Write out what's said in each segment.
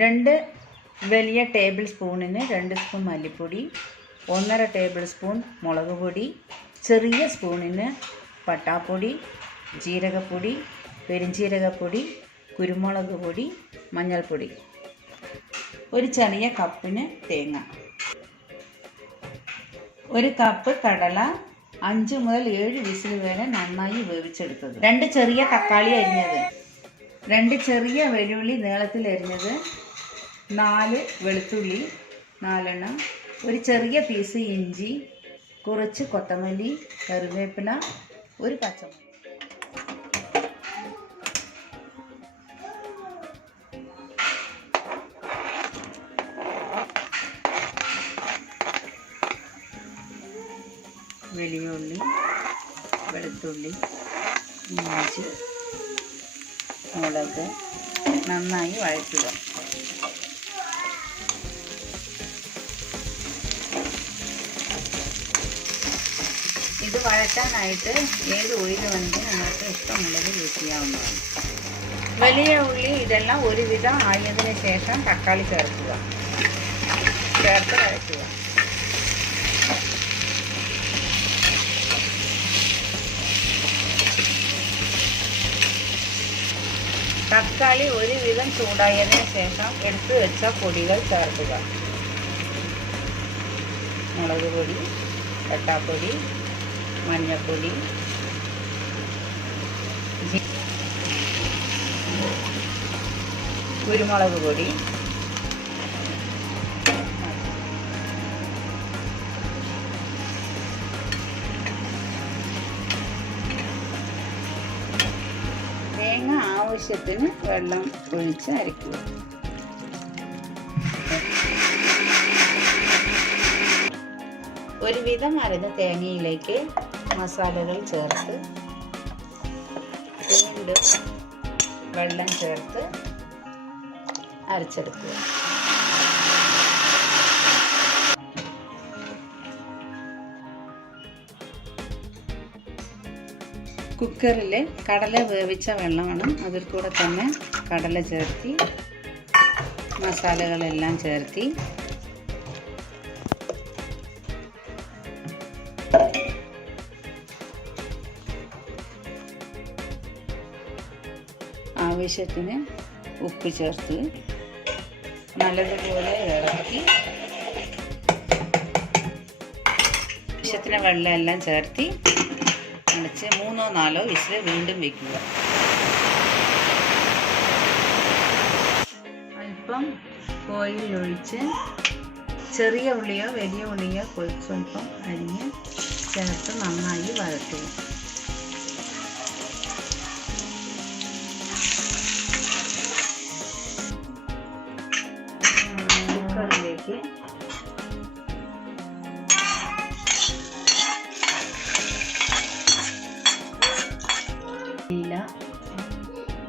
2 വലിയ table സ്പൂണിന് 2 spoon മല്ലിപ്പൊടി, 1.5 table spoon മുളക് പൊടി, ചെറിയ സ്പൂണിന് പട്ടാപ്പൊടി, ജീരകപ്പൊടി, പെരുംജീരകപ്പൊടി, കുരുമുളക് പൊടി, മഞ്ഞൾപ്പൊടി, ഒരു ചെറിയ കപ്പിന് തേങ്ങ, 1 കപ്പ് കടല 5 മുതൽ 7 വിസിൽ വരെ നന്നായി വേവിച്ചെടുത്തത്, 2 ചെറിയ തക്കാളി അരിഞ്ഞത്, 2 ചെറിയ വെള്ളുള്ളി നീളത്തിൽ അരിഞ്ഞത്, 4 വെളുത്തുള്ളി 4 എണ്ണം, ഒരു ചെറിയ പീസ് ഇഞ്ചി, കുറച്ച് കൊത്തമല്ലി, കറിവേപ്പില, ഒരു പച്ചമുളക്. വലിയ ഉള്ളി, വെളുത്തുള്ളി, ഇഞ്ചി, മുളക് നന്നായി വഴറ്റുക. ഇത് വഴറ്റാനായിട്ട് ഏത് ഓയിൽ വേണമെങ്കിൽ നിങ്ങൾക്ക് ഇഷ്ടമുള്ളത് യൂസ് ചെയ്യാവുന്നതാണ്. വലിയ ഉള്ളി ഇതെല്ലാം ഒരുവിധം ആയതിനു ശേഷം തക്കാളി ചേർത്ത് വഴറ്റുക. തക്കാളി ഒരുവിധം ചൂടായതിനു ശേഷം എടുത്തു വെച്ച പൊടികൾ ചേർക്കുക. മുളക് പൊടി, പട്ടാപ്പൊടി, മഞ്ഞൾപ്പൊടി, കുരുമുളക് പൊടി, തേങ്ങ ആവശ്യത്തിന് വെള്ളം ഒഴിച്ച് അരയ്ക്കുക. ഒരുവിധം അരഞ്ഞ തേങ്ങയിലേക്ക് മസാലകൾ ചേർത്ത് വീണ്ടും വെള്ളം ചേർത്ത് അരച്ചെടുക്കുക. കുക്കറിൽ കടല വേവിച്ച വെള്ളമാണ്, അതിൽ കൂടെ തന്നെ കടല ചേർത്തി മസാലകളെല്ലാം ചേർത്തി ആവശ്യത്തിന് ഉപ്പ് ചേർത്ത് നല്ലതുപോലെ ഇളക്കി ആവശ്യത്തിന് വെള്ളം എല്ലാം ചേർത്തി അടച്ച് 3-4 വിസിൽ വീണ്ടും വയ്ക്കുക. അല്പം ഓയിൽ ഒഴിച്ച് ചെറിയ ഉള്ളിയോ വലിയ ഉള്ളിയോ സ്വല്പം അരിഞ്ഞ് ചേർത്ത് നന്നായി വഴറ്റുക. കുക്കറിലേക്ക് ഇല,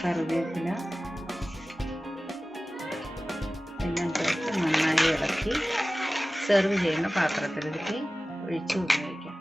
കറിവേപ്പില എല്ലാം ചേർത്ത് നന്നായി ഇളക്കി സെർവ് ചെയ്യുന്ന പാത്രത്തിലേക്ക് ഒഴിച്ച് ഉപയോഗിക്കാം.